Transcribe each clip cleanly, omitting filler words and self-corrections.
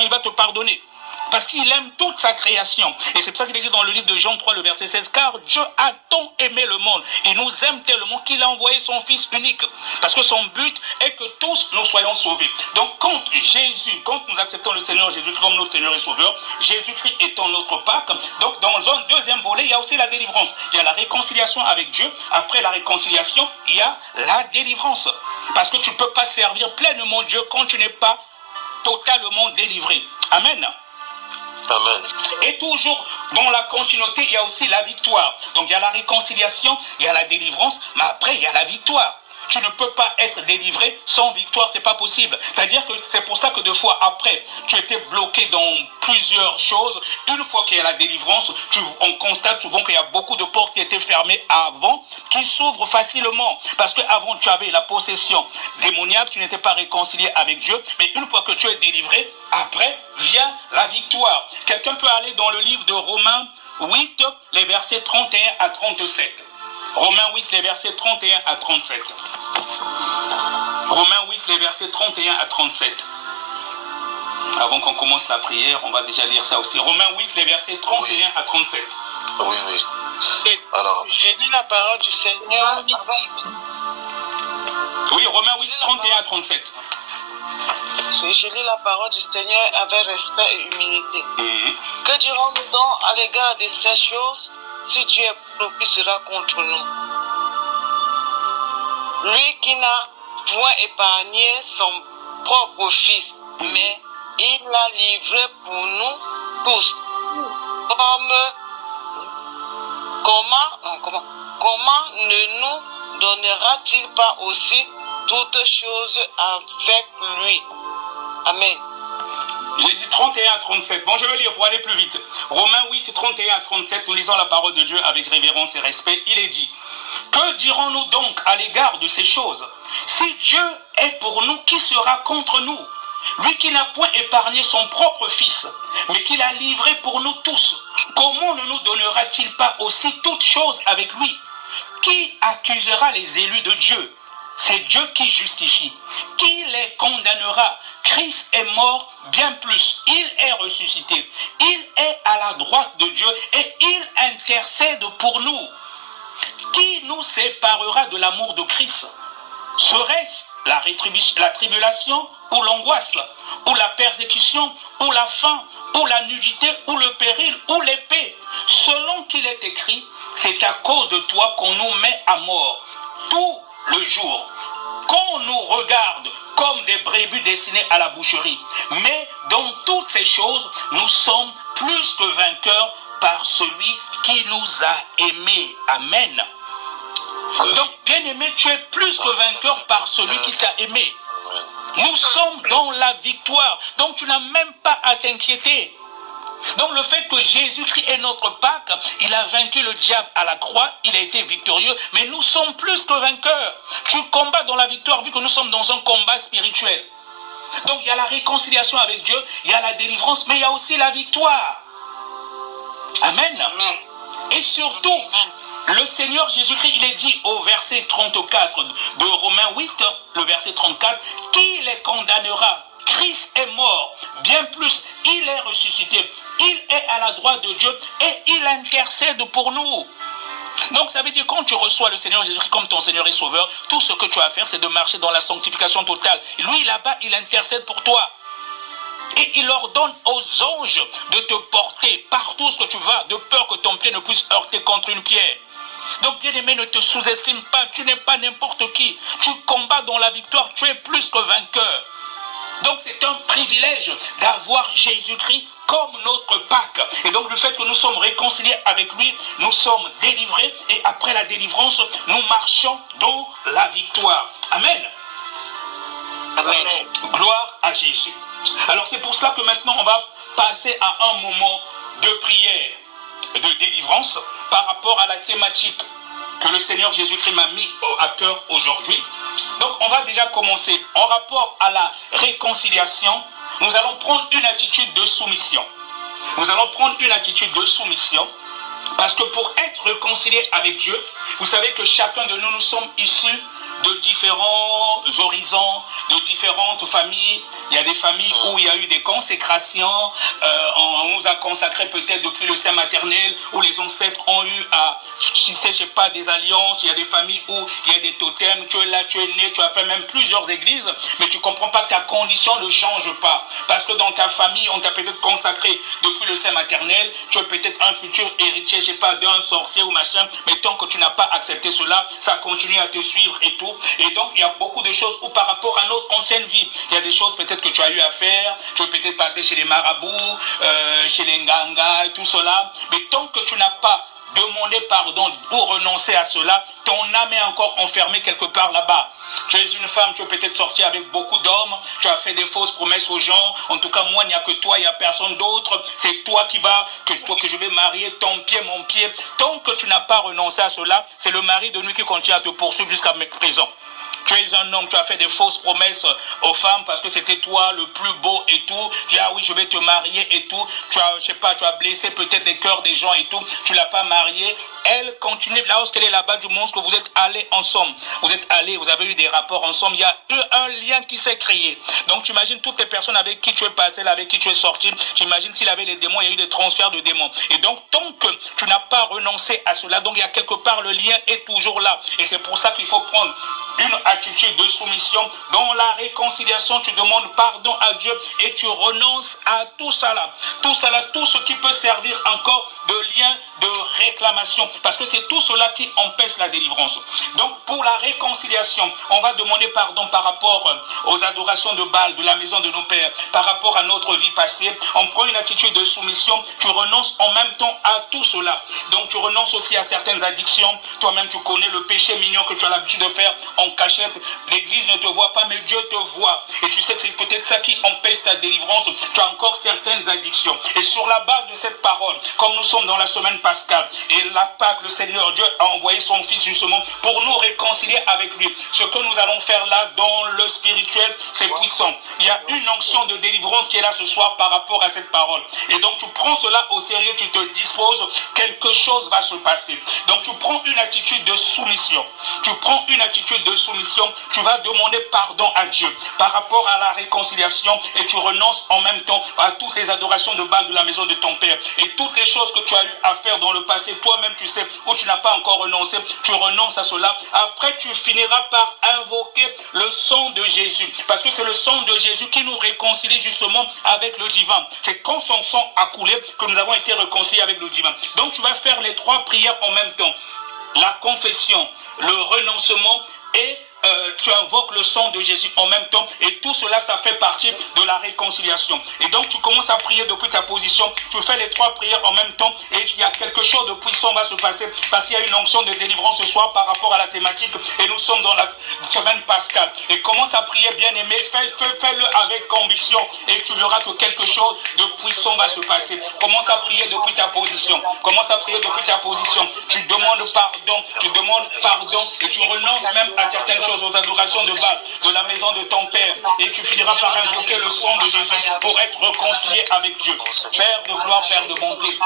pardon, il va te pardonner. Parce qu'il aime toute sa création. Et c'est pour ça qu'il est dit dans le livre de Jean 3, le verset 16, car Dieu a tant aimé le monde, il nous aime tellement qu'il a envoyé son Fils unique. Parce que son but est que tous nous soyons sauvés. Donc quand nous acceptons le Seigneur Jésus-Christ comme notre Seigneur et Sauveur, Jésus-Christ étant notre Pâque, donc dans un deuxième volet, il y a aussi la délivrance. Il y a la réconciliation avec Dieu. Après la réconciliation, il y a la délivrance. Parce que tu ne peux pas servir pleinement Dieu quand tu n'es pas totalement délivré. Amen. Amen. Et toujours dans la continuité, il y a aussi la victoire. Donc il y a la réconciliation, il y a la délivrance, mais après il y a la victoire. Tu ne peux pas être délivré sans victoire, c'est pas possible. C'est-à-dire que c'est pour ça que deux fois après, tu étais bloqué dans plusieurs choses. Une fois qu'il y a la délivrance, on constate souvent qu'il y a beaucoup de portes qui étaient fermées avant, qui s'ouvrent facilement. Parce qu'avant, tu avais la possession démoniaque, tu n'étais pas réconcilié avec Dieu. Mais une fois que tu es délivré, après vient la victoire. Quelqu'un peut aller dans le livre de Romains 8, les versets 31 à 37. Romains 8, les versets 31 à 37. Romains 8, les versets 31 à 37. Avant qu'on commence la prière, on va déjà lire ça aussi. Romains 8, les versets 31 à 37. Oui. Alors, j'ai lu la parole du Seigneur. Oui, Romains 8, 31 à 37. J'ai lu la parole du Seigneur avec respect et humilité. Que dirons-nous donc à l'égard de ces choses? Si Dieu est pour nous, qui sera contre nous? Lui qui n'a point épargné son propre Fils, mais il l'a livré pour nous tous. Comment ne nous donnera-t-il pas aussi toutes choses avec lui? Amen. J'ai dit 31 à 37. Bon, je vais lire pour aller plus vite. Romains 8, 31 à 37, nous lisons la parole de Dieu avec révérence et respect. Il est dit, que dirons-nous donc à l'égard de ces choses? Si Dieu est pour nous, qui sera contre nous? Lui qui n'a point épargné son propre Fils, mais qui l'a livré pour nous tous, comment ne nous donnera-t-il pas aussi toutes choses avec lui? Qui accusera les élus de Dieu? C'est Dieu qui justifie. Qui les condamnera? Christ est mort, bien plus. Il est ressuscité. Il est à la droite de Dieu et il intercède pour nous. Qui nous séparera de l'amour de Christ? Serait-ce la tribulation ou l'angoisse, ou la persécution, ou la faim, ou la nudité, ou le péril, ou l'épée? Selon qu'il est écrit, c'est à cause de toi qu'on nous met à mort tout le jour, qu'on nous regarde comme des brebis destinées à la boucherie. Mais dans toutes ces choses, nous sommes plus que vainqueurs par celui qui nous a aimés. Amen. Donc, bien-aimé, tu es plus que vainqueur par celui qui t'a aimé. Nous sommes dans la victoire. Donc, tu n'as même pas à t'inquiéter. Donc, le fait que Jésus-Christ est notre Pâque, il a vaincu le diable à la croix, il a été victorieux, mais nous sommes plus que vainqueurs. Tu combats dans la victoire, vu que nous sommes dans un combat spirituel. Donc, il y a la réconciliation avec Dieu, il y a la délivrance, mais il y a aussi la victoire. Amen. Et surtout, le Seigneur Jésus-Christ, il est dit au verset 34 de Romains 8, le verset 34, qui les condamnera? Christ est mort, bien plus, il est ressuscité, il est à la droite de Dieu et il intercède pour nous. Donc ça veut dire quand tu reçois le Seigneur Jésus-Christ comme ton Seigneur et Sauveur, tout ce que tu as à faire, c'est de marcher dans la sanctification totale. Et lui, là-bas, il intercède pour toi. Et il ordonne aux anges de te porter partout ce que tu vas, de peur que ton pied ne puisse heurter contre une pierre. Donc, bien-aimé, ne te sous-estime pas, tu n'es pas n'importe qui. Tu combats dans la victoire, tu es plus que vainqueur. Donc, c'est un privilège d'avoir Jésus-Christ comme notre Pâque. Et donc, le fait que nous sommes réconciliés avec lui, nous sommes délivrés. Et après la délivrance, nous marchons dans la victoire. Amen. Amen. Gloire à Jésus. Alors, c'est pour cela que maintenant, on va passer à un moment de prière, de délivrance, par rapport à la thématique que le Seigneur Jésus-Christ m'a mis à cœur aujourd'hui. Donc, on va déjà commencer. En rapport à la réconciliation, nous allons prendre une attitude de soumission. Nous allons prendre une attitude de soumission parce que pour être réconcilié avec Dieu, vous savez que chacun de nous, nous sommes issus de différents horizons, de différentes familles. Il y a des familles où il y a eu des consécrations, on nous a consacré peut-être depuis le sein maternel, où les ancêtres ont eu à tisser, je sais pas, des alliances. Il y a des familles où il y a des totems, tu es là, tu es né, tu as fait même plusieurs églises, mais tu ne comprends pas que ta condition ne change pas. Parce que dans ta famille, on t'a peut-être consacré depuis le sein maternel, tu es peut-être un futur héritier, je sais pas, d'un sorcier ou machin, mais tant que tu n'as pas accepté cela, ça continue à te suivre et tout. Et donc, il y a beaucoup de choses où par rapport à notre ancienne vie, il y a des choses peut-être que tu as eu à faire, tu peux peut-être passer chez les marabouts, chez les nganga et tout cela, mais tant que tu n'as pas demandé pardon ou renoncé à cela, ton âme est encore enfermée quelque part là-bas. Tu es une femme, tu es peut-être sortie avec beaucoup d'hommes, tu as fait des fausses promesses aux gens. En tout cas, moi, il n'y a que toi, il n'y a personne d'autre. C'est toi qui vas, que je vais marier, ton pied, mon pied. Tant que tu n'as pas renoncé à cela, c'est le mari de nuit qui continue à te poursuivre jusqu'à présent. Tu es un homme, tu as fait des fausses promesses aux femmes parce que c'était toi le plus beau et tout. Tu dis, ah oui, je vais te marier et tout. Tu as, je sais pas, tu as blessé peut-être les cœurs des gens et tout. Tu ne l'as pas mariée. Elle continue, là où elle est là-bas du monde, que vous êtes allés ensemble. Vous êtes allés, vous avez eu des rapports ensemble. Il y a eu un lien qui s'est créé. Donc, tu imagines toutes les personnes avec qui tu es passé, là, avec qui tu es sorti. Tu imagines s'il avait les démons, il y a eu des transferts de démons. Et donc, tant que tu n'as pas renoncé à cela, donc il y a quelque part, le lien est toujours là. Et c'est pour ça qu'il faut prendre une attitude de soumission. Dans la réconciliation, tu demandes pardon à Dieu et tu renonces à tout cela. Tout cela, tout ce qui peut servir encore de lien de réclamation. Parce que c'est tout cela qui empêche la délivrance. Donc, pour la réconciliation, on va demander pardon par rapport aux adorations de Baal, de la maison de nos pères, par rapport à notre vie passée. On prend une attitude de soumission. Tu renonces en même temps à tout cela. Donc, tu renonces aussi à certaines addictions. Toi-même, tu connais le péché mignon que tu as l'habitude de faire en cachette. L'église ne te voit pas, mais Dieu te voit. Et tu sais que c'est peut-être ça qui empêche ta délivrance. Tu as encore certaines addictions. Et sur la base de cette parole, comme nous sommes dans la semaine pascale, et la Pâque, le Seigneur Dieu a envoyé son Fils justement pour nous réconcilier avec lui. Ce que nous allons faire là, dans le spirituel, c'est puissant. Il y a une onction de délivrance qui est là ce soir par rapport à cette parole. Et donc tu prends cela au sérieux, tu te disposes, quelque chose va se passer. Donc tu prends une attitude de soumission. Tu prends une attitude de soumission, tu vas demander pardon à Dieu par rapport à la réconciliation et tu renonces en même temps à toutes les adorations de Baal de la maison de ton père et toutes les choses que tu as eu à faire dans le passé, toi-même tu sais, où tu n'as pas encore renoncé, tu renonces à cela. Après tu finiras par invoquer le sang de Jésus, parce que c'est le sang de Jésus qui nous réconcilie justement avec le divin. C'est quand son sang a coulé que nous avons été réconciliés avec le divin. Donc tu vas faire les trois prières en même temps, la confession, le renoncement et tu invoques le sang de Jésus en même temps et tout cela, ça fait partie de la réconciliation. Et donc tu commences à prier depuis ta position, tu fais les trois prières en même temps et il y a quelque chose de puissant va se passer parce qu'il y a une onction de délivrance ce soir par rapport à la thématique et nous sommes dans la semaine pascale. Et commence à prier, bien aimé, fais-le avec conviction et tu verras que quelque chose de puissant va se passer. Commence à prier depuis ta position, commence à prier depuis ta position, tu demandes pardon et tu renonces même à certaines choses, aux adorations de Baal, de la maison de ton Père, et tu finiras par invoquer le sang de Jésus pour être réconcilié avec Dieu. Père de gloire, Père de bonté,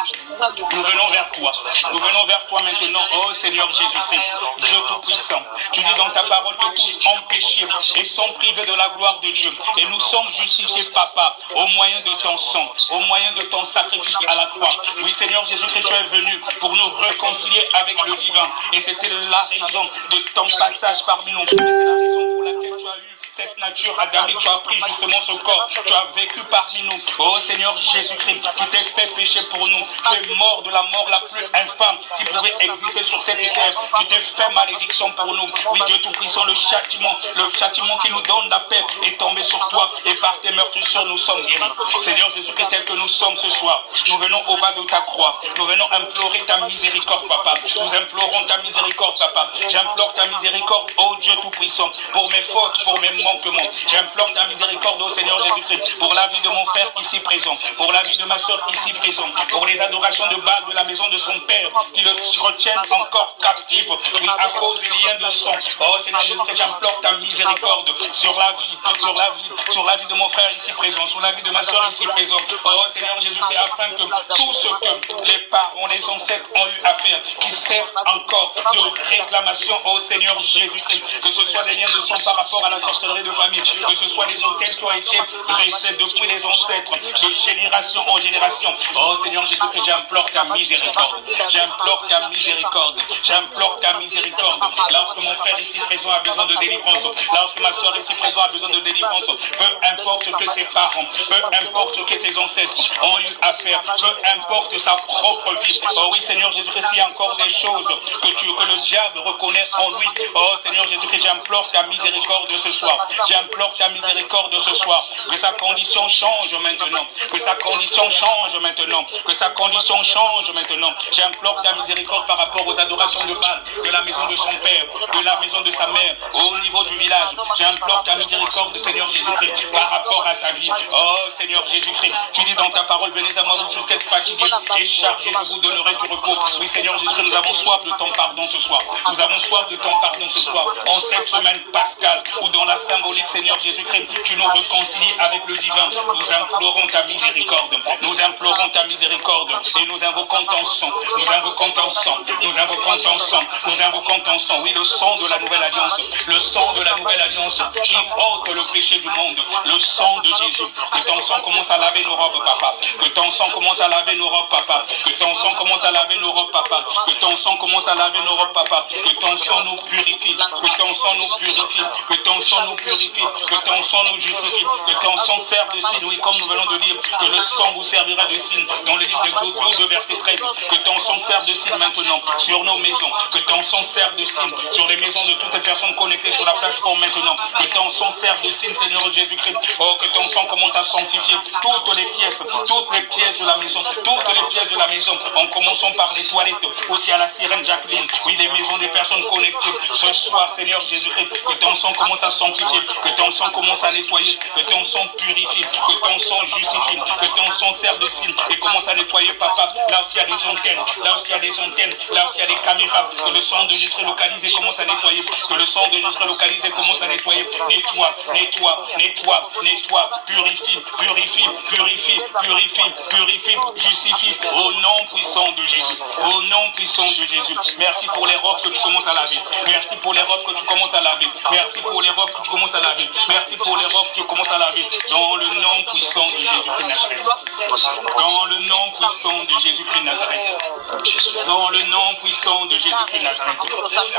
nous venons vers toi. Nous venons vers toi maintenant, oh Seigneur Jésus-Christ, Dieu Tout-Puissant. Tu dis dans ta parole que tous ont péché et sont privés de la gloire de Dieu. Et nous sommes justifiés, Papa, au moyen de ton sang, au moyen de ton sacrifice à la croix. Oui, Seigneur Jésus-Christ, tu es venu pour nous réconcilier avec le divin. Et c'était la raison de ton passage parmi nous. Et c'est la raison pour laquelle tu as eu cette nature adamique, tu as pris justement ce corps, tu as vécu parmi nous. Oh Seigneur Jésus-Christ, tu t'es fait pécher pour nous. Tu es mort de la mort la plus infâme qui pouvait exister sur cette terre. Tu t'es fait malédiction pour nous. Oui, Dieu Tout-Puissant, le châtiment qui nous donne la paix est tombé sur toi. Et par tes meurtrissures, nous sommes guéris. Seigneur Jésus-Christ, tel que nous sommes ce soir, nous venons au bas de ta croix. Nous venons implorer ta miséricorde, Papa. Nous implorons ta miséricorde, Papa. J'implore ta miséricorde, oh Dieu Tout-Puissant, pour mes fautes, pour mes manquement. J'implore ta miséricorde, ô Seigneur Jésus-Christ, pour la vie de mon frère ici présent, pour la vie de ma soeur ici présente, pour les adorations de Baal de la maison de son père, qui le retiennent encore captif, oui, à cause des liens de sang. Oh Seigneur Jésus-Christ, j'implore ta miséricorde sur la vie de mon frère ici présent, sur la vie de ma soeur ici présente. Oh Seigneur Jésus-Christ, afin que tout ce que les parents, les ancêtres ont eu à faire, qui sert encore de réclamation au Seigneur Jésus-Christ, que ce soit des liens de sang par rapport à la sorcellerie de famille, que ce soit des autels qui ont été dressés depuis les ancêtres, de génération en génération. Oh Seigneur Jésus-Christ, j'implore ta miséricorde, j'implore ta miséricorde, j'implore ta miséricorde. Lorsque mon frère ici présent a besoin de délivrance, lorsque ma soeur ici présent a besoin de délivrance, peu importe ce que ses parents, peu importe ce que ses ancêtres ont eu à faire, peu importe sa propre vie. Oh oui Seigneur Jésus-Christ, il y a encore des choses que le diable reconnaît en lui. Oh Seigneur Jésus-Christ, j'implore ta miséricorde ce soir. J'implore ta miséricorde ce soir. Que sa condition change maintenant. Que sa condition change maintenant. Que sa condition change maintenant. J'implore ta miséricorde par rapport aux adorations de Baal, de la maison de son père, de la maison de sa mère, au niveau du village. J'implore ta miséricorde, Seigneur Jésus-Christ, par rapport à sa vie. Oh Seigneur Jésus-Christ, tu dis dans ta parole, venez à moi, vous tous qui êtes fatigués et chargés, je vous donnerai du repos. Oui Seigneur Jésus-Christ, nous avons soif de ton pardon ce soir. Nous avons soif de ton pardon ce soir. En cette semaine pascale, ou dans la symbolique, Seigneur Jésus-Christ, tu nous réconcilies avec le divin. Nous implorons ta miséricorde. Nous implorons ta miséricorde. Et nous invoquons ton sang. Nous invoquons ton sang. Nous invoquons ton sang. Nous invoquons ton sang. Oui, le sang de la nouvelle alliance. Le sang de la nouvelle alliance qui ôte le péché du monde. Le sang de Jésus. Que ton sang commence à laver nos robes, papa. Que ton sang commence à laver nos robes, papa. Que ton sang commence à laver nos robes, papa. Que ton sang commence à laver nos robes, papa. Que ton sang nous purifie. Que ton sang nous purifie. Que ton sang nous purifie. Que ton sang nous justifie. Que ton sang serve de signe. Oui, comme nous venons de lire, que le sang vous servira de signe. Dans le livre d'Exode 12, verset 13. Que ton sang serve de signe maintenant sur nos maisons. Que ton sang serve de signe sur les maisons de toutes les personnes connectées sur la plateforme maintenant. Que ton sang serve de signe, Seigneur Jésus-Christ. Oh, que ton sang commence à sanctifier toutes les pièces de la maison. Toutes les pièces de la maison. En commençant par les toilettes, aussi à la sirène Jacqueline. Oui, les maisons des personnes connectées. Ce soir, Seigneur Jésus-Christ, que ton sang commence à sanctifier. Que ton sang commence à nettoyer. Que ton sang purifie. Que ton sang justifie. Que ton sang serve de signe. Et commence à nettoyer, papa. Là où il y a des antennes. Là où il y a des antennes. Là où il y a des caméras. Que le sang de Jésus localisé commence à nettoyer. Que le sang de Jésus localisé commence à nettoyer. Nettoie, nettoie, nettoie, nettoie. Purifie, purifie, purifie, purifie, purifie, justifie. Au nom puissant de Jésus. Au nom puissant de Jésus. Merci pour les robes que tu commences à laver. Merci pour les robes que tu commences à laver. Merci pour les robes que tu commences à laver. Merci pour les robes que tu commences à laver. Dans le nom puissant de Jésus-Christ Nazareth. Dans le nom puissant de Jésus-Christ Nazareth. Dans le nom puissant de Jésus-Christ Nazareth.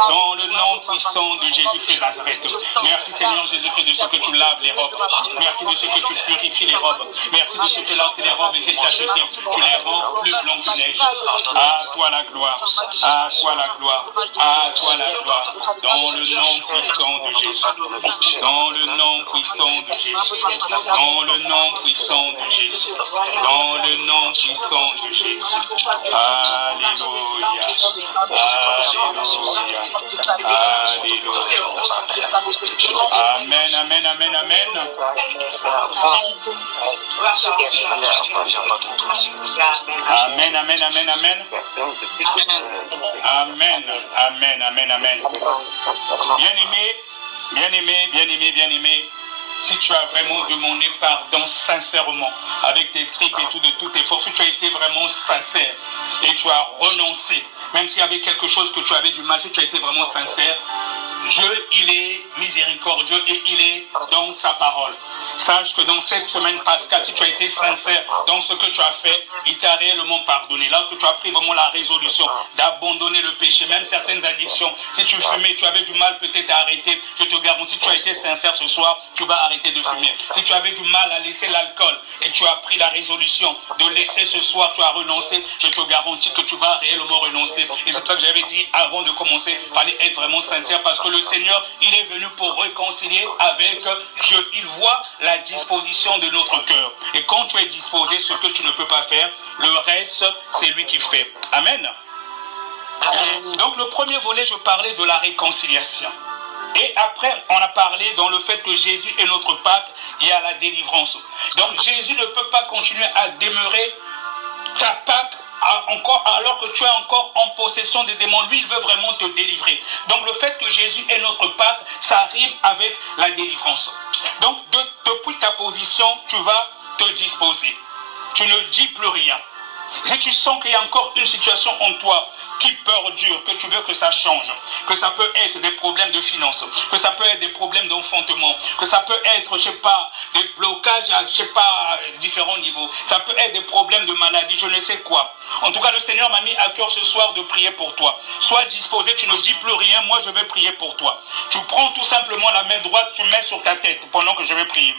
Dans le nom puissant de Jésus-Christ Nazareth. Merci Seigneur Jésus-Christ de ce que tu laves les robes. Merci de ce que tu purifies les robes. Merci de ce que lorsque les robes étaient tachetées, tu les rends plus blancs que neige. À toi la gloire. À toi la gloire. À toi la gloire. Dans le nom puissant de Jésus. Dans le nom puissant de Jésus. Dans le nom puissant de Jésus. Dans le nom puissant de Jésus. Alléluia. Alléluia. Alléluia. Amen, amen, amen, amen. Amen, amen, amen, amen. Amen, amen, amen, amen. Bien-aimé, bien-aimé, bien-aimé, bien-aimé, si tu as vraiment demandé pardon sincèrement, avec tes tripes et tout, de toutes tes forces, si tu as été vraiment sincère et tu as renoncé, même s'il y avait quelque chose que tu avais du mal, si tu as été vraiment sincère, Dieu, il est miséricordieux et il est dans sa parole. Sache que dans cette semaine pascale, si tu as été sincère dans ce que tu as fait, il t'a réellement pardonné. Lorsque tu as pris vraiment la résolution d'abandonner le péché, même certaines addictions, si tu fumais, tu avais du mal peut-être à arrêter, je te garantis, si tu as été sincère ce soir, tu vas arrêter de fumer. Si tu avais du mal à laisser l'alcool et tu as pris la résolution de laisser ce soir, tu as renoncé, je te garantis que tu vas réellement renoncer. Et c'est pour ça que j'avais dit avant de commencer, il fallait être vraiment sincère parce que le Seigneur, il est venu pour réconcilier avec Dieu. Il voit la disposition de notre cœur. Et quand tu es disposé, ce que tu ne peux pas faire, le reste, c'est lui qui fait. Amen. Donc le premier volet, je parlais de la réconciliation. Et après, on a parlé dans le fait que Jésus est notre Pâque, il y a la délivrance. Donc Jésus ne peut pas continuer à demeurer ta Pâque alors que tu es encore en possession des démons. Lui, il veut vraiment te délivrer. Donc le fait que Jésus est notre Pâque, ça rime avec la délivrance. Donc depuis ta position, tu vas te disposer. Tu ne dis plus rien. Si tu sens qu'il y a encore une situation en toi qui perdure, que tu veux que ça change, que ça peut être des problèmes de finances, que ça peut être des problèmes d'enfantement, que ça peut être, je sais pas, des blocages à, je sais pas, différents niveaux, ça peut être des problèmes de maladie, je ne sais quoi. En tout cas, le Seigneur m'a mis à cœur ce soir de prier pour toi. Sois disposé, tu ne dis plus rien, moi je vais prier pour toi. Tu prends tout simplement la main droite, tu mets sur ta tête pendant que je vais prier.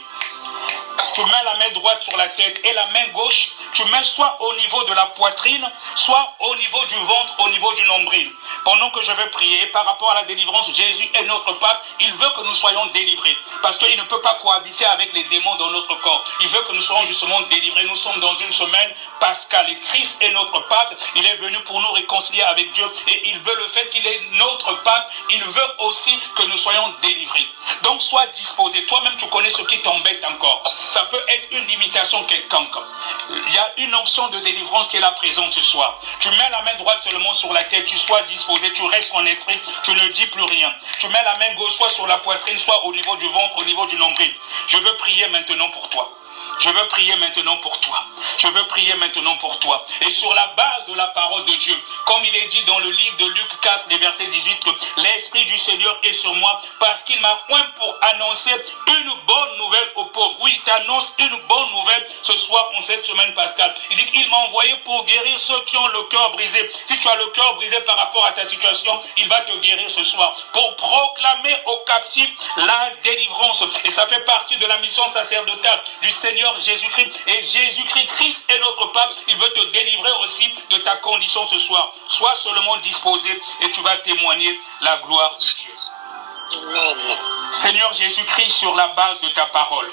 Tu mets la main droite sur la tête et la main gauche, tu mets soit au niveau de la poitrine, soit au niveau du ventre, au niveau du nombril. Pendant que je vais prier par rapport à la délivrance, Jésus est notre Pâque. Il veut que nous soyons délivrés parce qu'il ne peut pas cohabiter avec les démons dans notre corps. Il veut que nous soyons justement délivrés. Nous sommes dans une semaine pascale et Christ est notre Pâque. Il est venu pour nous réconcilier avec Dieu et il veut le fait qu'il est notre Pâque. Il veut aussi que nous soyons délivrés. Donc sois disposé. Toi-même, tu connais ce qui t'embête encore. Ça peut être une limitation quelconque. Il y a une onction de délivrance qui est là présente ce soir. Tu mets la main droite seulement sur la tête, tu sois disposé, tu restes en esprit, tu ne dis plus rien. Tu mets la main gauche soit sur la poitrine, soit au niveau du ventre, au niveau du nombril. Je veux prier maintenant pour toi. Je veux prier maintenant pour toi. Je veux prier maintenant pour toi. Et sur la base de la parole de Dieu, comme il est dit dans le livre de Luc 4, les versets 18, que l'Esprit du Seigneur est sur moi parce qu'il m'a oint pour annoncer une bonne nouvelle aux pauvres. Oui, il t'annonce une bonne nouvelle ce soir en cette semaine pascale. Il dit qu'il m'a envoyé pour guérir ceux qui ont le cœur brisé. Si tu as le cœur brisé par rapport à ta situation, il va te guérir ce soir. Pour proclamer aux captifs la délivrance. Et ça fait partie de la mission sacerdotale du Seigneur Jésus-Christ. Et Jésus-Christ, Christ est notre Pâque. Il veut te délivrer aussi de ta condition ce soir. Sois seulement disposé et tu vas témoigner la gloire de Dieu. Amen. Seigneur Jésus-Christ, sur la base de ta parole,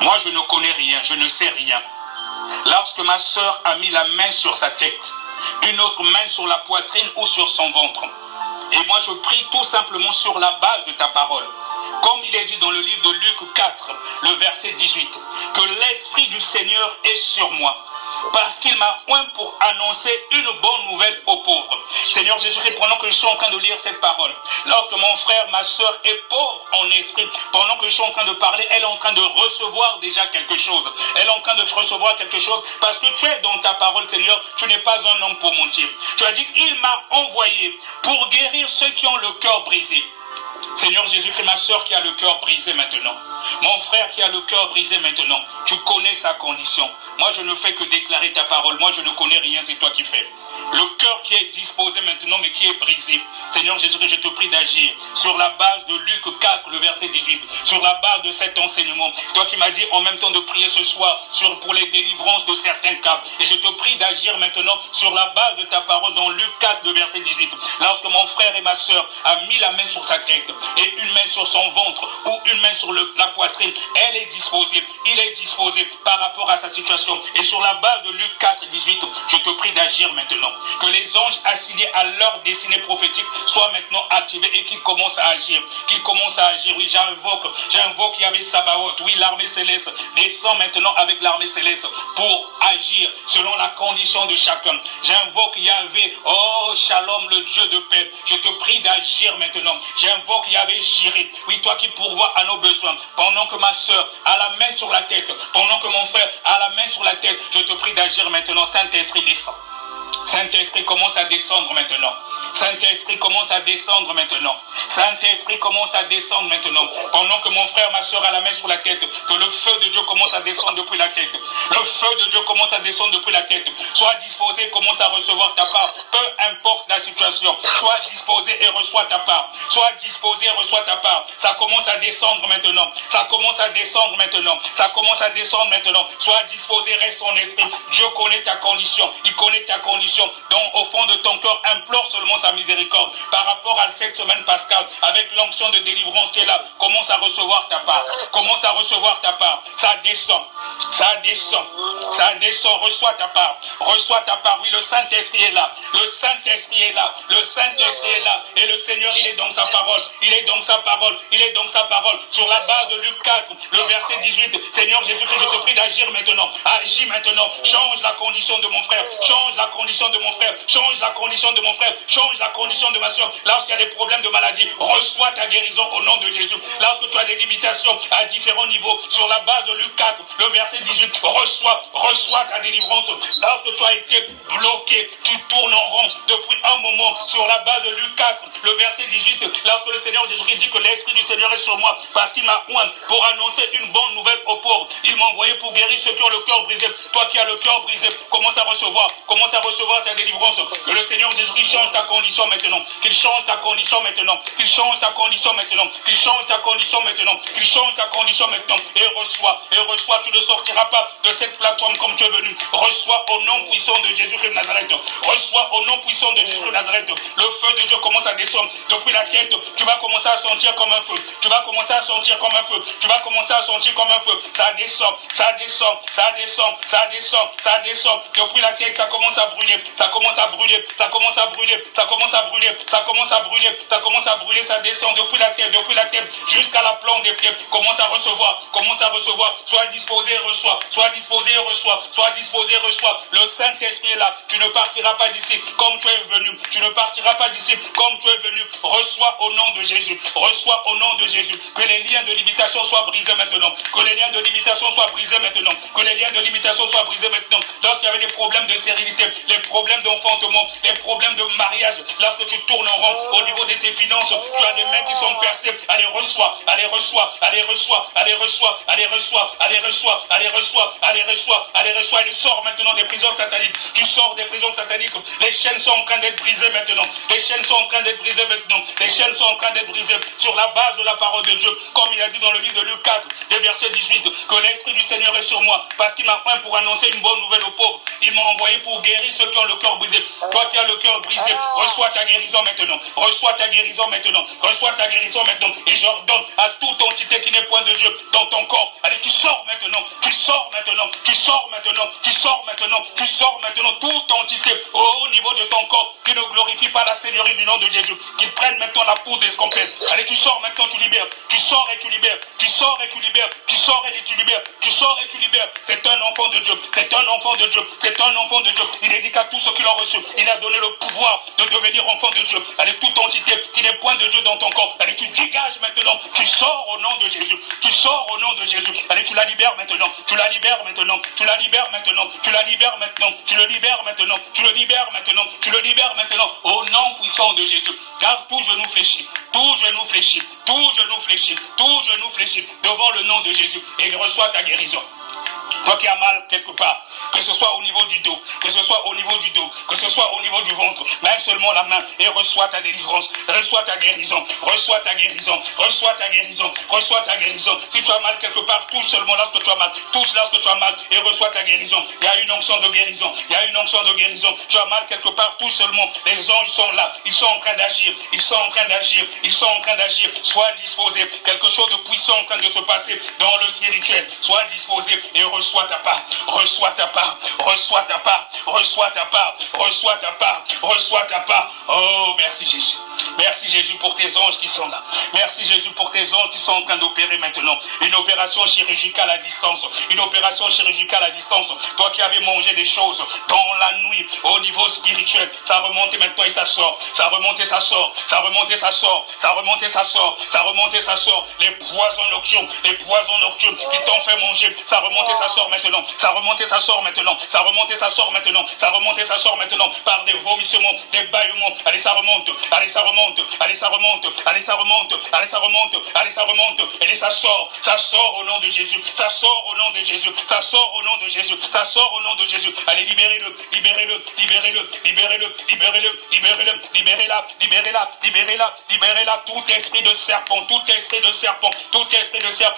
moi je ne connais rien, je ne sais rien. Lorsque ma sœur a mis la main sur sa tête, une autre main sur la poitrine ou sur son ventre, et moi je prie tout simplement sur la base de ta parole. Comme il est dit dans le livre de Luc 4, le verset 18, que l'Esprit du Seigneur est sur moi, parce qu'il m'a oint pour annoncer une bonne nouvelle aux pauvres. Seigneur Jésus-Christ, pendant que je suis en train de lire cette parole, lorsque mon frère, ma soeur est pauvre en esprit, pendant que je suis en train de parler, elle est en train de recevoir déjà quelque chose. Elle est en train de recevoir quelque chose, parce que tu es dans ta parole, Seigneur, tu n'es pas un homme pour mentir. Tu as dit qu'il m'a envoyé pour guérir ceux qui ont le cœur brisé. Seigneur Jésus-Christ, ma soeur qui a le cœur brisé maintenant, mon frère qui a le cœur brisé maintenant, tu connais sa condition. Moi, je ne fais que déclarer ta parole. Moi, je ne connais rien, c'est toi qui fais. Le cœur qui est disposé maintenant, mais qui est brisé. Seigneur Jésus-Christ, je te prie d'agir sur la base de Luc 4, le verset 18, sur la base de cet enseignement. Toi qui m'as dit en même temps de prier ce soir pour les délivrances de certains cas. Et je te prie d'agir maintenant sur la base de ta parole dans Luc 4, le verset 18. Lorsque mon frère et ma soeur a mis la main sur sa tête et une main sur son ventre ou une main sur la poitrine, elle est disposée, il est disposé par rapport à sa situation. Et sur la base de Luc 4, 18, je te prie d'agir maintenant. Que les anges assignés à leur destinée prophétique soient maintenant activés et qu'ils commencent à agir. Qu'ils commencent à agir. Oui, j'invoque Yahvé Sabaoth. Oui, l'armée céleste descend maintenant avec l'armée céleste pour agir selon la condition de chacun. J'invoque Yahvé, oh Shalom, le Dieu de paix. Je te prie d'agir maintenant. J'invoque Yahvé Jireh. Oui, toi qui pourvois à nos besoins. Pendant que ma soeur a la main sur la tête, pendant que mon frère a la main sur la tête, je te prie d'agir maintenant. Saint-Esprit, descend. Saint-Esprit commence à descendre maintenant. Saint-Esprit commence à descendre maintenant. Saint-Esprit commence à descendre maintenant. Pendant que mon frère, ma soeur a la main sur la tête, que le feu de Dieu commence à descendre depuis la tête. Le feu de Dieu commence à descendre depuis la tête. Sois disposé, commence à recevoir ta part. Peu importe la situation. Sois disposé et reçois ta part. Sois disposé et reçois ta part. Ça commence à descendre maintenant. Ça commence à descendre maintenant. Ça commence à descendre maintenant. Sois disposé, reste en esprit. Dieu connaît ta condition. Il connaît ta condition. Donc au fond de ton cœur, implore seulement sa miséricorde. Par rapport à cette semaine pascale, avec l'onction de délivrance qui est là, commence à recevoir ta part. Commence à recevoir ta part. Ça descend. Ça descend. Ça descend, reçois ta part. Reçois ta part. Oui, le Saint-Esprit est là. Le Saint-Esprit est là. Le Saint-Esprit est là. Et le Seigneur, il est dans sa parole. Il est dans sa parole. Il est dans sa parole. Sur la base de Luc 4, le verset 18. Seigneur Jésus-Christ, je te prie d'agir maintenant. Agis maintenant. Change la condition de mon frère. Change la condition de mon frère. Change la condition de mon frère. Change la condition de ma soeur. Lorsqu'il y a des problèmes de maladie, reçois ta guérison au nom de Jésus. Lorsque tu as des limitations à différents niveaux, sur la base de Luc 4, le verset 18, reçois ta délivrance. Lorsque tu as été bloqué, tu tournes en rond depuis un moment, sur la base de Luc 4, le verset 18, lorsque le Seigneur Jésus-Christ dit que l'Esprit du Seigneur est sur moi, parce qu'il m'a oint pour annoncer une bonne nouvelle aux pauvres. Il m'a envoyé pour guérir ceux qui ont le cœur brisé. Toi qui as le cœur brisé, commence à recevoir ta délivrance. Que le Seigneur Jésus-Christ change ta condition maintenant. Qu'il change ta condition maintenant. Qu'il change ta condition maintenant. Qu'il change ta condition maintenant. Qu'il change ta condition maintenant. Et reçois. Tu ne sortiras pas de cette plateforme comme tu es venu. Reçois au nom puissant de Jésus-Christ de Nazareth. Reçois au nom puissant de Jésus-Christ de Nazareth. Le feu de Dieu commence à descendre. Depuis la tête, tu vas commencer à sentir comme un feu. Tu vas commencer à sentir comme un feu. Tu vas commencer à sentir comme un feu. Ça descend. Depuis la tête, ça commence à brûler. Ça descend depuis la tête jusqu'à la plante des pieds. Commence à recevoir. Sois disposé et reçois. Le Saint-Esprit est là. Tu ne partiras pas d'ici comme tu es venu. Reçois au nom de Jésus. Que les liens de limitation soient brisés maintenant. Lorsqu'il y avait des problèmes de stérilité, les problèmes d'enfantement, les problèmes de mariage, lorsque tu tournes en rond au niveau de tes finances, tu as des mains qui sont percées. Allez, reçois. Il sort maintenant des prisons sataniques. Tu sors des prisons sataniques. Les chaînes sont en train d'être brisées maintenant. Sur la base de la parole de Dieu. Comme il a dit dans le livre de Luc 4, le verset 18, que l'Esprit du Seigneur est sur moi, parce qu'il m'a oint pour annoncer une bonne nouvelle aux pauvres. Il m'a envoyé pour guérir ceux qui ont le cœur brisé. Toi qui as le cœur brisé, reçois ta guérison maintenant. Et j'ordonne à toute entité qui n'est point de Dieu dans ton corps. Allez, tu sors maintenant. Toute entité au niveau de ton corps qui ne glorifie pas la Seigneurie du nom de Jésus. Qu'ils prennent maintenant la poudre d'escompette. Allez, tu sors maintenant, tu libères. C'est un enfant de Dieu. Il est dit qu'à tous ceux qui l'ont reçu, il a donné le pouvoir de devenir enfant de Dieu. Allez, toute entité qui n'est point de Dieu dans ton corps, allez, tu dégages maintenant. Tu sors au nom de Jésus. Allez, tu la libères maintenant. Tu le libères maintenant. Au nom puissant de Jésus. Car tout genou fléchit devant le nom de Jésus. Et reçois ta guérison. Toi qui as mal quelque part, que ce soit au niveau du dos, que ce soit au niveau du ventre, même seulement la main, et reçois ta délivrance, reçois ta guérison. Si tu as mal quelque part, touche seulement lorsque tu as mal, et reçois ta guérison. Il y a une onction de guérison. Tu as mal quelque part, touche seulement. Les anges sont là, ils sont en train d'agir. Sois disposé. Quelque chose de puissant en train de se passer dans le spirituel. Sois disposé et reçois ta part. Oh, merci Jésus. Merci Jésus pour tes anges qui sont là. Merci Jésus pour tes anges qui sont en train d'opérer maintenant. Une opération chirurgicale à distance. Toi qui avais mangé des choses dans la nuit au niveau spirituel, ça remonte maintenant et ça sort. Les poisons nocturnes qui t'ont fait manger, ça remonte et ça sort maintenant. Par des vomissements, des bâillements. Allez, ça remonte. Et ça sort au nom de Jésus. Allez, libérez-le. Libérez-la. Tout esprit de serpent.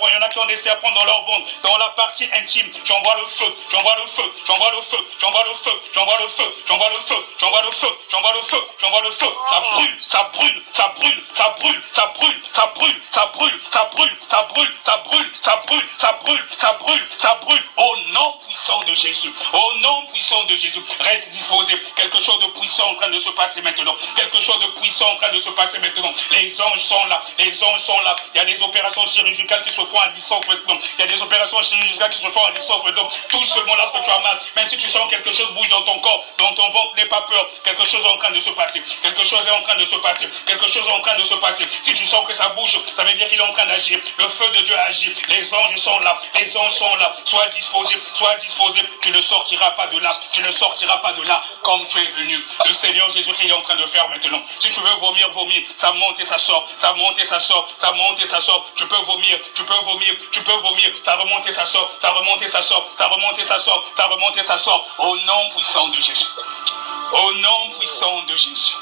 Il y en a qui ont des serpents dans leur ventre, dans la partie intime. J'envoie le feu. Ça brûle. Au nom puissant de Jésus. Au nom puissant de Jésus. Reste disposé. Quelque chose de puissant en train de se passer maintenant. Quelque chose de puissant en train de se passer maintenant. Les anges sont là. Les anges sont là. Il y a des opérations chirurgicales qui se font à distance maintenant. Il y a des opérations chirurgicales qui se font à distance maintenant. Tout seulement lorsque tu as mal. Même si tu sens quelque chose bouge dans ton corps, dans ton ventre, n'aie pas peur. Quelque chose est en train de se passer. Quelque chose est en train de se passer. Quelque chose est en train de se passer. Si tu sens que ça bouge, ça veut dire qu'il est en train d'agir. Le feu de Dieu agit. Les anges sont là. Les anges sont là. Sois disposé. Sois disposé. Tu ne sortiras pas de là. Tu ne sortiras pas de là comme tu es venu. Le Seigneur Jésus-Christ est en train de faire maintenant. Si tu veux vomir, vomir. Ça monte et ça sort. Ça monte et ça sort. Ça monte et ça sort. Tu peux vomir. Tu peux vomir. Tu peux vomir. Ça remonte et ça sort. Ça remonte et ça sort. Ça remonte et ça sort. Ça remonte et ça sort. Au nom puissant de Jésus. Au nom puissant de Jésus.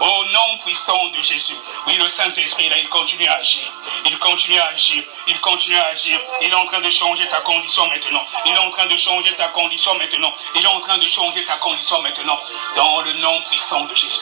Au nom puissant de Jésus. Oui, le Saint-Esprit, là, il continue à agir. Il continue à agir. Il continue à agir. Il est en train de changer ta condition maintenant. Il est en train de changer ta condition maintenant. Il est en train de changer ta condition maintenant. Dans le nom puissant de Jésus.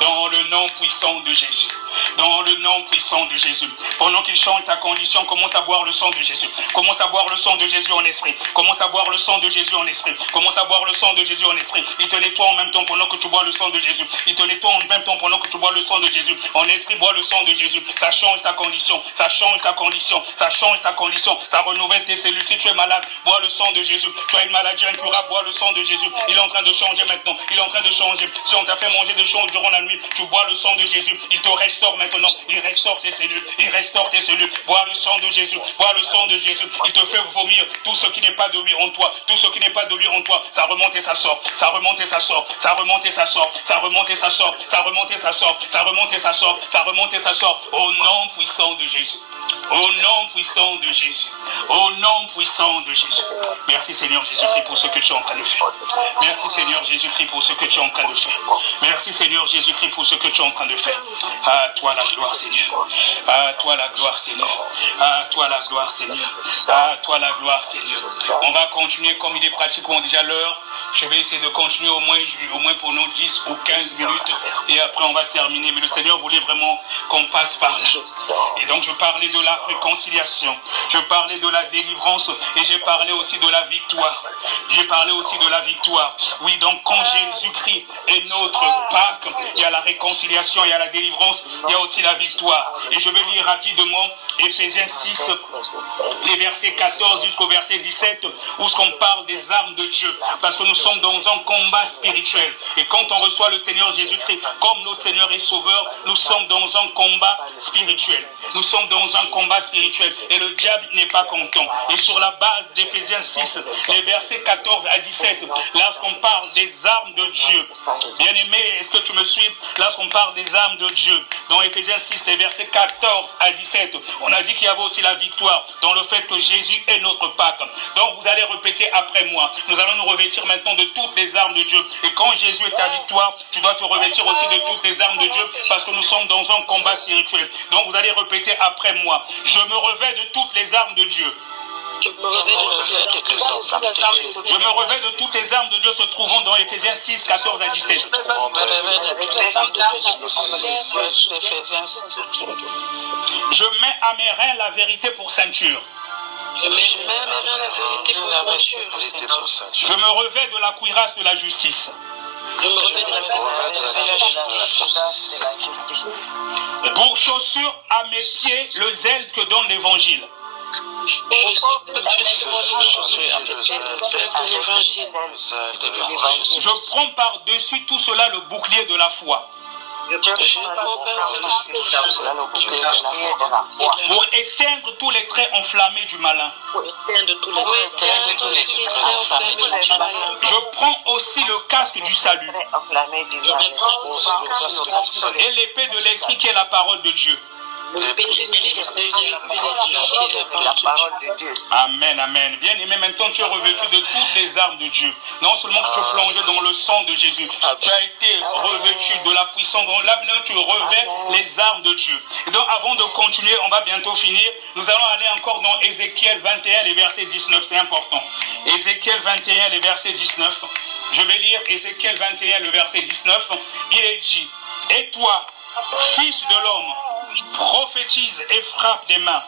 Dans le nom puissant de Jésus. Dans le nom puissant de Jésus. Pendant qu'il change ta condition, commence à boire le sang de Jésus. Commence à boire le sang de Jésus en esprit. Commence à boire le sang de Jésus en esprit. Commence à boire le sang de Jésus en esprit. Il te nettoie en même temps pendant que tu bois le sang de Jésus. Il te nettoie en même temps pendant que tu bois le sang de Jésus. En esprit, bois le sang de Jésus. Ça change ta condition. Ça change ta condition. Ça change ta condition. Ça renouvelle tes cellules. Si tu es malade, bois le sang de Jésus. Tu as une maladie incurable, bois le sang de Jésus. Il est en train de changer maintenant. Il est en train de changer. Si on t'a fait manger des choses durant la nuit, tu bois le sang de Jésus. Il te restaure maintenant. Il restaure tes cellules. Il restaure tes cellules. Bois le sang de Jésus. Bois le sang de Jésus. Il te fait vomir tout ce qui n'est pas de lui en toi. Tout ce qui n'est pas de lui en toi. Ça remonte et ça sort. Ça remonte et ça sort. Ça remonte et ça sort. Ça remonte et ça sort. Ça remonte et ça sort. Ça remonte et ça sort. Ça remonte et ça sort. Au nom puissant de Jésus. Au nom puissant de Jésus. Au nom puissant de Jésus. Merci Seigneur Jésus-Christ pour ce que tu es en train de faire. Merci Seigneur Jésus-Christ pour ce que tu es en train de faire. Merci Seigneur Jésus-Christ pour ce que tu es en train de faire. À toi la gloire Seigneur. À toi la gloire Seigneur. À toi la gloire Seigneur. À toi la gloire Seigneur. On va continuer comme il est pratiquement déjà l'heure. Je vais essayer de continuer au moins pour nous 10 ou 15 minutes. Et après on va terminer. Mais le Seigneur voulait vraiment qu'on passe par là. Et donc je parlais de la réconciliation. Je parlais de la délivrance. Et j'ai parlé aussi de la victoire. J'ai parlé aussi de la victoire. Oui, donc quand Jésus-Christ est notre Pâques, il y a la réconciliation, il y a la délivrance, il y a aussi la victoire. Et je vais lire rapidement Éphésiens 6, les versets 14 jusqu'au verset 17, où on parle des armes de Dieu. Parce que nous sommes dans un combat spirituel. Et quand on reçoit le Seigneur Jésus-Christ comme notre Seigneur et Sauveur, nous sommes dans un combat spirituel. Nous sommes dans un combat spirituel. Et le diable n'est pas content. Et sur la base d'Éphésiens 6, les versets 14 à 17, lorsqu'on parle des armes de Dieu, bien aimé, est-ce que tu me suis? Lorsqu'on parle des armes de Dieu, dans Éphésiens 6, les versets 14 à 17, on a dit qu'il y avait aussi la victoire dans le fait que Jésus est notre Pâques. Donc vous allez répéter après moi. Nous allons nous revêtir maintenant de toutes les armes de Dieu. Et quand Jésus est ta victoire, tu dois te revêtir aussi de toutes les armes de Dieu parce que nous sommes dans un combat spirituel. Donc vous allez répéter après moi. Je me revêt de toutes les armes de Dieu. Je me revêt de toutes les armes de Dieu se trouvant dans Éphésiens 6, 14 à 17. Je mets à mes reins la vérité pour ceinture. Je me revêt de la cuirasse de la justice. Pour chaussures à mes pieds, le zèle que donne l'évangile. Je prends par-dessus tout cela le bouclier de la foi. Pour éteindre tous les traits enflammés du malin. Je prends aussi le casque du salut. Et l'épée de l'esprit qui est la parole de Dieu. Amen, amen. Bien aimé, maintenant tu es revêtu de toutes les armes de Dieu. Non seulement tu peux plonger dans le sang de Jésus, tu as été revêtu de la puissance. Là maintenant tu revêts les armes de Dieu. Et donc avant de continuer, on va bientôt finir. Nous allons aller encore dans Ézéchiel 21, les versets 19. C'est important. Ézéchiel 21, les versets 19. Je vais lire Ézéchiel 21, le verset 19. Il est dit: et toi, fils de l'homme, prophétise et frappe des mains,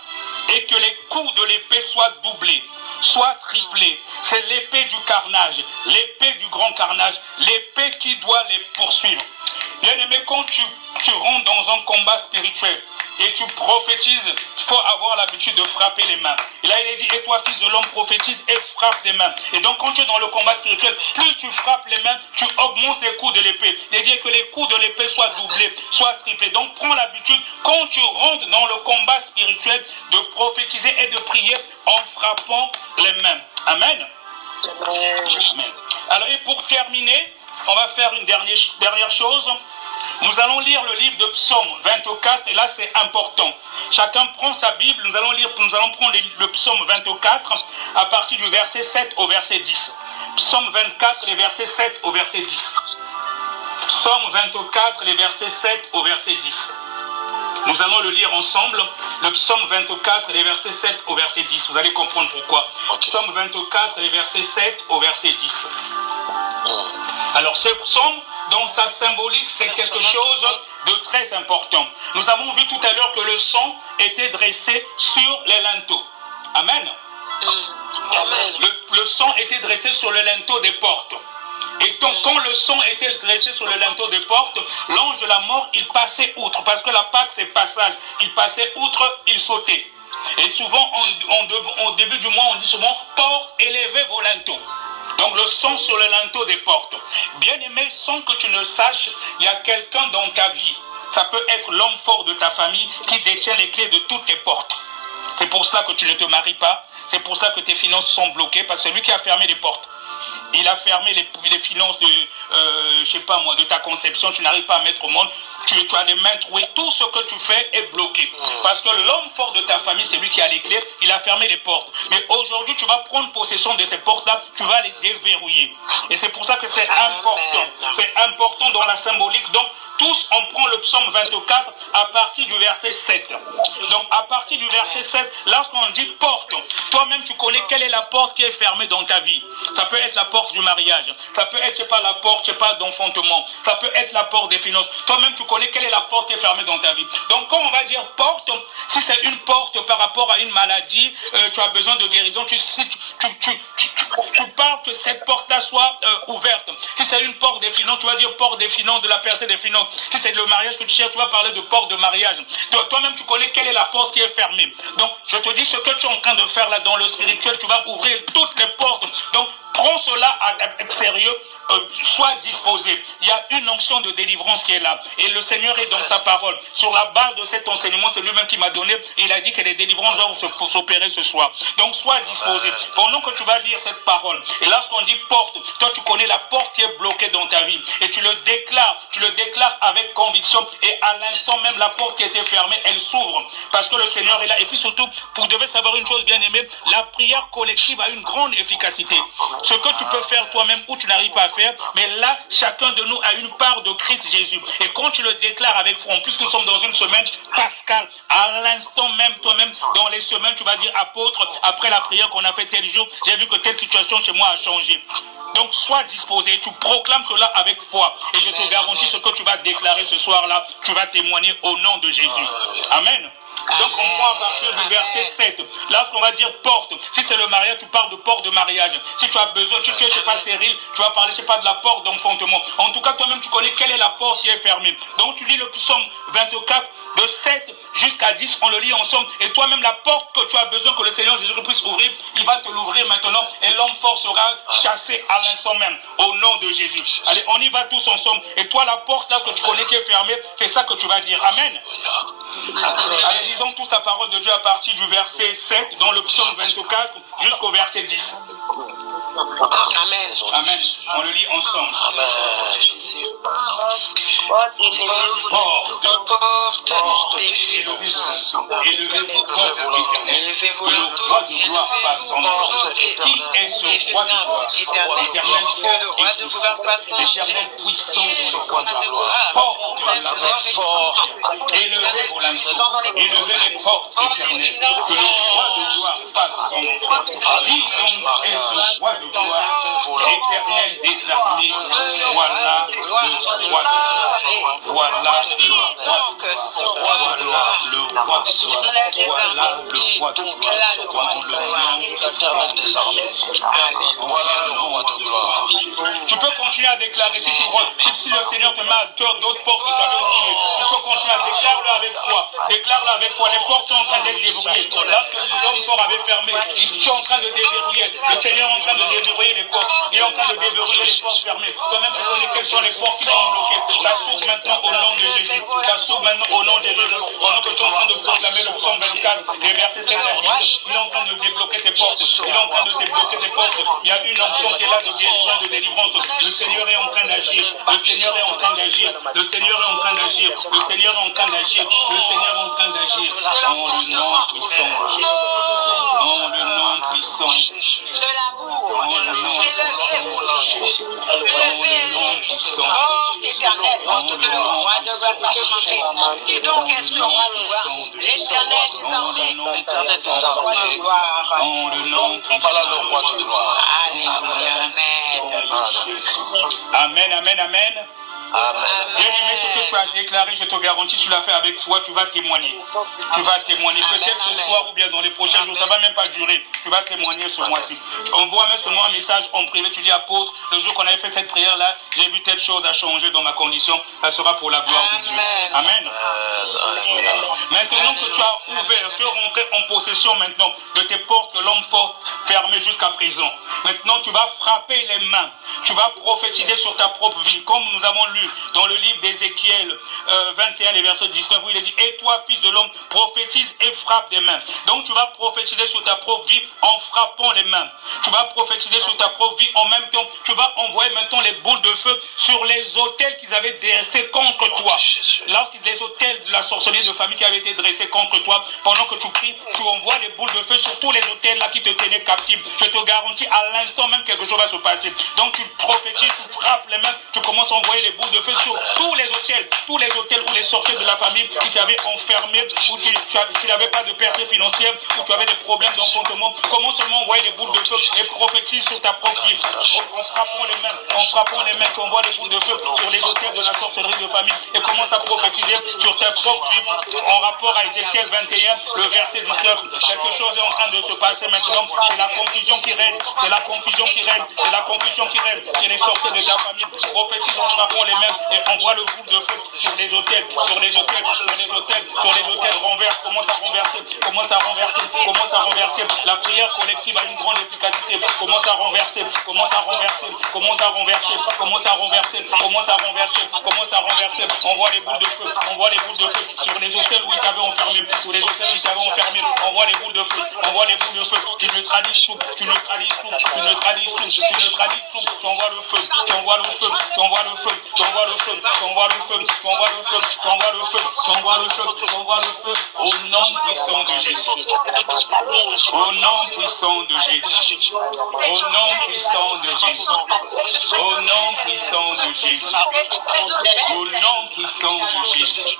et que les coups de l'épée soient doublés, soit triplée. C'est l'épée du carnage, l'épée du grand carnage, l'épée qui doit les poursuivre. Bien-aimé, quand tu rentres dans un combat spirituel et tu prophétises, il faut avoir l'habitude de frapper les mains. Et là, il est dit, et toi, fils de l'homme, prophétise et frappe tes mains. Et donc, quand tu es dans le combat spirituel, plus tu frappes les mains, tu augmentes les coups de l'épée. Il est dit que les coups de l'épée soient doublés, soient triplés. Donc, prends l'habitude, quand tu rentres dans le combat spirituel, de prophétiser et de prier en frappant les mains. Amen. Amen. Alors, et pour terminer, on va faire une dernière chose. Nous allons lire le livre de Psaume 24, et là c'est important. Chacun prend sa Bible, nous allons prendre le Psaume 24 à partir du verset 7 au verset 10. Psaume 24, les versets 7 au verset 10. Psaume 24, les versets 7 au verset 10. Nous allons le lire ensemble, le Psaume 24, les versets 7 au verset 10. Vous allez comprendre pourquoi. Psaume 24, les versets 7 au verset 10. Alors ce psaume, dans sa symbolique, c'est quelque chose de très important. Nous avons vu tout à l'heure que le sang était dressé sur les linteaux. Amen. Le sang était dressé sur le linteau des portes. Et donc, quand le sang était dressé sur le linteau des portes, l'ange de la mort, il passait outre. Parce que la Pâque, c'est passage. Il passait outre, il sautait. Et souvent, au début du mois, on dit souvent, porte, élevez vos linteaux. Donc le sang sur le linteau des portes. Bien-aimé, sans que tu ne saches, il y a quelqu'un dans ta vie. Ça peut être l'homme fort de ta famille qui détient les clés de toutes tes portes. C'est pour cela que tu ne te maries pas. C'est pour cela que tes finances sont bloquées. Parce que c'est lui qui a fermé les portes. Il a fermé les finances de, je sais pas moi, de ta conception. Tu n'arrives pas à mettre au monde. Tu as les mains trouées. Tout ce que tu fais est bloqué. Parce que l'homme fort de ta famille, c'est lui qui a les clés. Il a fermé les portes. Mais aujourd'hui, tu vas prendre possession de ces portes-là. Tu vas les déverrouiller. Et c'est pour ça que c'est important. C'est important dans la symbolique. Donc, tous, on prend le psaume 24 à partir du verset 7. Donc, à partir du verset 7, lorsqu'on dit porte, toi-même, tu connais quelle est la porte qui est fermée dans ta vie. Ça peut être la porte du mariage. Ça peut être, je sais pas, la porte, je sais pas, d'enfantement. Ça peut être la porte des finances. Toi-même, tu connais quelle est la porte qui est fermée dans ta vie. Donc, quand on va dire porte, si c'est une porte par rapport à une maladie, tu as besoin de guérison, tu parles que cette porte-là soit ouverte. Si c'est une porte des finances, tu vas dire porte des finances, de la percée des finances. Si c'est le mariage que tu cherches, tu vas parler de porte de mariage. Toi-même, tu connais quelle est la porte qui est fermée. Donc, je te dis ce que tu es en train de faire là dans le spirituel, tu vas ouvrir toutes les portes. Donc, prends cela avec sérieux, sois disposé. Il y a une onction de délivrance qui est là. Et le Seigneur est dans sa parole. Sur la base de cet enseignement, c'est lui-même qui m'a donné. Et il a dit que les délivrances doivent s'opérer ce soir. Donc sois disposé. Pendant que tu vas lire cette parole, et lorsqu'on dit porte, toi tu connais la porte qui est bloquée dans ta vie. Et tu le déclares avec conviction. Et à l'instant même, la porte qui était fermée, elle s'ouvre. Parce que le Seigneur est là. Et puis surtout, vous devez savoir une chose bien aimée, la prière collective a une grande efficacité. Ce que tu peux faire toi-même ou tu n'arrives pas à faire, mais là, chacun de nous a une part de Christ Jésus. Et quand tu le déclares avec front, puisque nous sommes dans une semaine pascale, à l'instant même, toi-même, dans les semaines, tu vas dire, apôtre, après la prière qu'on a fait tel jour, j'ai vu que telle situation chez moi a changé. Donc, sois disposé, tu proclames cela avec foi. Et je te garantis ce que tu vas déclarer ce soir-là, tu vas témoigner au nom de Jésus. Amen. Donc on prend à partir du verset 7. Lorsqu'on va dire porte, si c'est le mariage, tu parles de porte de mariage. Si tu as besoin, tu es, je ne sais pas, stérile, tu vas parler, je ne sais pas, de la porte d'enfantement. En tout cas, toi-même, tu connais quelle est la porte qui est fermée. Donc tu lis le psaume 24, de 7 jusqu'à 10, on le lit ensemble. Et toi-même, la porte que tu as besoin que le Seigneur Jésus puisse ouvrir, il va te l'ouvrir maintenant. Et l'homme fort sera chassé à l'instant même, au nom de Jésus. Allez, on y va tous ensemble. Et toi, la porte, là, ce que tu connais qui est fermée, c'est ça que tu vas dire. Amen. Allez, lisons tous la parole de Dieu à partir du verset 7 dans le psaume 24 jusqu'au verset 10. Amen. Amen. On le lit ensemble. Amen. Porte, élevez vos portes éternelles, que le roi de gloire fasse son œuvre. Qui est ce roi de gloire? L'éternel fort et puissant, l'éternel puissant dans le combat. Porte la main forte, élevez vos linteaux, élevez les portes éternelles, que le roi de gloire fasse son œuvre. Qui donc est ce roi de gloire? Éternel des armées, voilà le roi. Voilà le roi. Voilà le roi. Voilà le roi. Tu peux continuer à déclarer si tu crois. Si le Seigneur te met à cœur d'autres portes que tu avais oubliées, tu peux continuer à déclarer avec foi. Déclare-le avec foi. Les portes sont en train d'être déverrouillées. Lorsque l'homme fort avait fermé, ils sont en train de déverrouiller. Le Seigneur est en train de déverrouiller les portes. Il est en train de déverrouiller les portes fermées. Toi-même, tu connais quelles sont les portes qui sont bloquées. Ça s'ouvre maintenant au nom de Jésus. Ça s'ouvre maintenant au nom de Jésus. Pendant que tu es en train de proclamer le psaume 24, les versets 7 à 10, il est en train de débloquer tes portes. Il est en train de débloquer tes portes. Il y a une onction qui est là de guérison, de délivrance. Le Seigneur est en train d'agir. Le Seigneur est en train d'agir. Le Seigneur est en train d'agir. Le Seigneur est en train d'agir. Le Seigneur est en train d'agir. En le nom puissant de Jésus. En le nom puissant de Jésus. En le nom puissant de Jésus. En le nom puissant de Jésus. En le nom en le nom Amen, amen, amen. Bien aimé, ce que tu as déclaré, je te garantis, tu l'as fait avec foi, tu vas témoigner. Tu vas témoigner, peut-être ce soir ou bien dans les prochains jours, ça ne va même pas durer. Tu vas témoigner ce mois-ci. Envoie-moi seulement un message en privé, tu dis apôtre, le jour qu'on avait fait cette prière-là, j'ai vu telle chose à changer dans ma condition, ça sera pour la gloire de Dieu. Amen. Maintenant que tu as ouvert, tu es rentré en possession maintenant de tes portes que l'homme fort fermées jusqu'à présent. Maintenant, tu vas frapper les mains. Tu vas prophétiser sur ta propre vie, comme nous avons lu dans le livre d'Ézéchiel 21, les versets 19, où il est dit, et toi, fils de l'homme, prophétise et frappe des mains. Donc, tu vas prophétiser sur ta propre vie en frappant les mains. Tu vas prophétiser sur ta propre vie en même temps. Tu vas envoyer maintenant les boules de feu sur les autels qu'ils avaient dressés contre toi. Lorsque les autels de la sorcellerie de famille qui avaient été dressés contre toi, pendant que tu pries, tu envoies les boules de feu sur tous les autels là qui te tenaient captif. Je te garantis, à l'instant même, quelque chose va se passer. Donc, tu prophétises, tu frappes les mains, tu commences à envoyer les boules de feu sur tous les hôtels où les sorciers de la famille qui t'avaient enfermé, où tu n'avais pas de percée financière, où tu avais des problèmes d'enfantement. Commence seulement à envoyer des boules de feu et prophétise sur ta propre vie. En frappant les mains, tu envoies des boules de feu sur les hôtels de la sorcellerie de famille et commence à prophétiser sur ta propre vie. En rapport à Ézéchiel 21, le verset 19, quelque chose est en train de se passer maintenant. C'est la confusion qui règne. C'est la confusion qui règne. C'est la confusion qui règne. C'est les sorciers de ta famille. Prophétise en frappant les mains et envoie le boule de feu sur les hôtels, sur les hôtels, sur les hôtels, sur les hôtels. Renverse, commence à renverser, commence à renverser, commence à renverser. La prière collective a une grande efficacité. Commence à renverser, commence à renverser, commence à renverser, commence à renverser, commence à renverser, commence à renverser. Envoie les boules de feu, envoie les boules de feu sur les hôtels où ils t'avaient enfermé, sur les hôtels où ils t'avaient enfermé. Envoie les boules de feu, envoie les boules de feu. Tu neutralises tout, tu neutralises tout, tu neutralises tout, tu neutralises tout. Tu envoies le feu, tu envoies le feu, tu envoies le feu, tu envoies le feu, tu envoies le feu, tu envoies le feu, tu envoies le feu, tu envoies le feu, tu envoies le feu, au nom puissant de Jésus. Au nom puissant de Jésus. Au nom puissant de Jésus. Au nom puissant de Jésus. Au nom puissant de Jésus.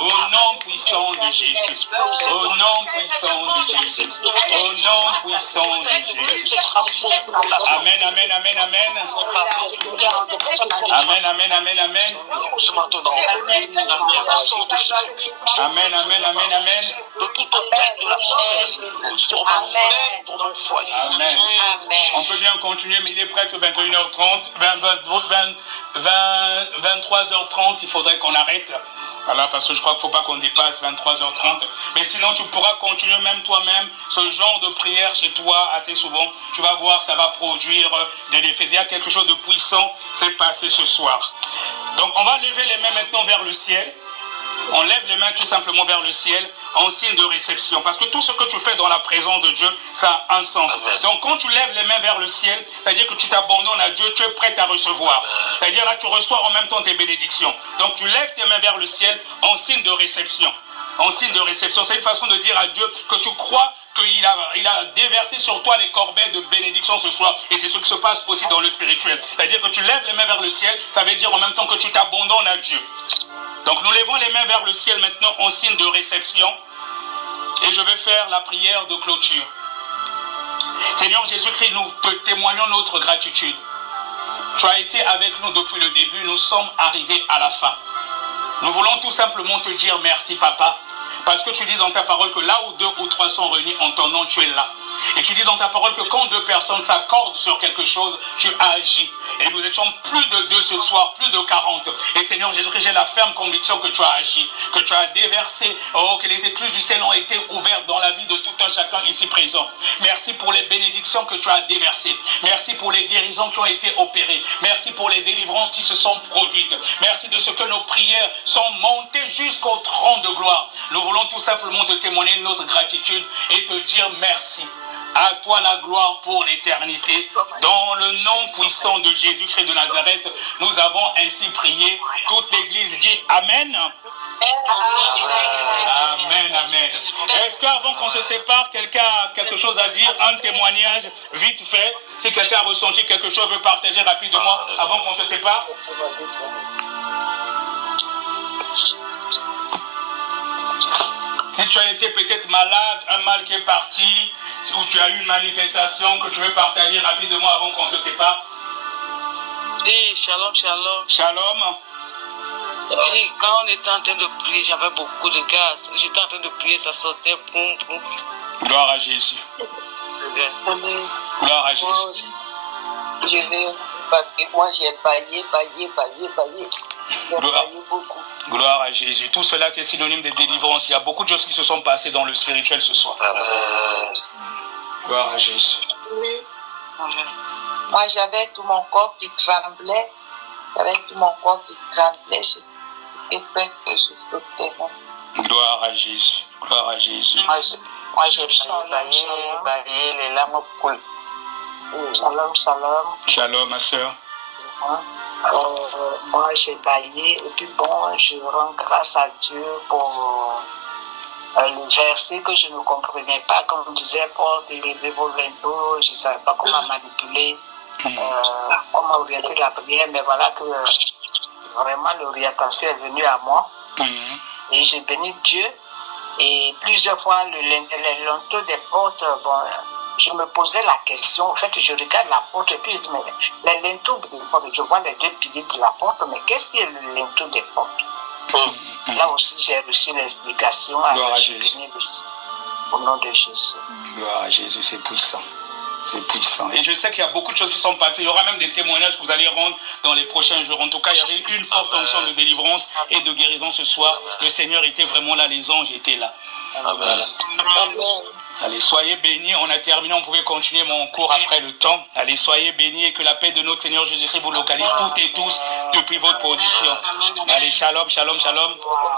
Au nom puissant de Jésus. Au nom puissant de Jésus. Au nom puissant de Jésus. Amen, amen, amen, amen. Amen, amen, amen, amen. Amen, amen, amen, amen. De tout hôtel de la sorcellerie, pour ma femme, pour mon foyer. Amen. On peut bien continuer, mais il est presque 21h30, 23h30, il faudrait qu'on arrête. Voilà, parce que je crois qu'il ne faut pas qu'on dépasse 23h30. Mais sinon, tu pourras continuer même toi-même ce genre de prière chez toi assez souvent. Tu vas voir, ça va produire de l'effet. Il y a quelque chose de puissant s'est passé ce soir. Donc, on va lever les mains maintenant vers le ciel. On lève les mains tout simplement vers le ciel en signe de réception. Parce que tout ce que tu fais dans la présence de Dieu, ça a un sens. Donc quand tu lèves les mains vers le ciel, c'est-à-dire que tu t'abandonnes à Dieu, tu es prêt à recevoir. C'est-à-dire là, tu reçois en même temps tes bénédictions. Donc tu lèves tes mains vers le ciel en signe de réception. En signe de réception, c'est une façon de dire à Dieu que tu crois qu'il a déversé sur toi les corbeilles de bénédiction ce soir. Et c'est ce qui se passe aussi dans le spirituel. C'est-à-dire que tu lèves les mains vers le ciel, ça veut dire en même temps que tu t'abandonnes à Dieu. Donc nous levons les mains vers le ciel maintenant en signe de réception. Et je vais faire la prière de clôture. Seigneur Jésus-Christ, nous te témoignons notre gratitude. Tu as été avec nous depuis le début, nous sommes arrivés à la fin. Nous voulons tout simplement te dire merci, Papa, parce que tu dis dans ta parole que là où 2 ou 3 sont réunis en ton nom, tu es là. Et tu dis dans ta parole que quand 2 personnes s'accordent sur quelque chose, tu agis. Et nous étions plus de 2 ce soir, plus de 40. Et Seigneur Jésus-Christ, j'ai la ferme conviction que tu as agi, que tu as déversé, que les écluses du ciel ont été ouvertes dans la vie de tout un chacun ici présent. Merci pour les bénédictions que tu as déversées. Merci pour les guérisons qui ont été opérées. Merci pour les délivrances qui se sont produites. Merci de ce que nos prières sont montées jusqu'au trône de gloire. Nous voulons tout simplement te témoigner notre gratitude et te dire merci. À toi la gloire pour l'éternité. Dans le nom puissant de Jésus-Christ de Nazareth, nous avons ainsi prié. Toute l'église dit Amen. Amen, amen. Est-ce qu'avant qu'on se sépare, quelqu'un a quelque chose à dire, un témoignage vite fait? Si quelqu'un a ressenti quelque chose, veut partager rapidement avant qu'on se sépare? Si tu as été peut-être malade, un mal qui est parti, ou tu as eu une manifestation que tu veux partager rapidement avant qu'on se sépare? Et shalom, shalom. Shalom. Oui, quand on était en train de prier, j'avais beaucoup de gaz. J'étais en train de prier, ça sortait, boum, boum. Gloire à Jésus. Gloire à Jésus. Je vais, parce que moi j'ai baillé. J'ai baillé beaucoup. Gloire à Jésus. Tout cela, c'est synonyme de délivrance. Il y a beaucoup de choses qui se sont passées dans le spirituel ce soir. Amen. Gloire à Jésus. Moi, j'avais tout mon corps qui tremblait. J'étais presque jusqu'au terrain. Gloire à Jésus. Gloire à Jésus. Moi, j'ai baillé, les larmes coulent. Shalom, shalom. Shalom, ma soeur. Moi, j'ai baillé. Et puis bon, je rends grâce à Dieu pour le verset que je ne comprenais pas. Comme on disait, porte et levez vos linteaux. Je ne savais pas comment manipuler, comment orienter la prière. Mais voilà que vraiment l'orientation est venue à moi. Et j'ai béni Dieu. Et plusieurs fois, les linteaux des portes, bon, je me posais la question. En fait, je regarde la porte et puis je dis, mais les linteaux des portes, je vois les 2 piliers de la porte, mais qu'est-ce qui est le linteau des portes? Là aussi, j'ai reçu l'explication. Gloire à Jésus. Au nom de Jésus. Gloire à Jésus, c'est puissant. C'est puissant. Et je sais qu'il y a beaucoup de choses qui sont passées. Il y aura même des témoignages que vous allez rendre dans les prochains jours. En tout cas, il y avait une forte onction de délivrance et de guérison ce soir. Le Seigneur était vraiment là, les anges étaient là. Voilà. Allez, soyez bénis. On a terminé, on pouvait continuer mon cours après le temps. Allez, soyez bénis et que la paix de notre Seigneur Jésus-Christ vous localise toutes et tous depuis votre position. Allez, shalom, shalom, shalom.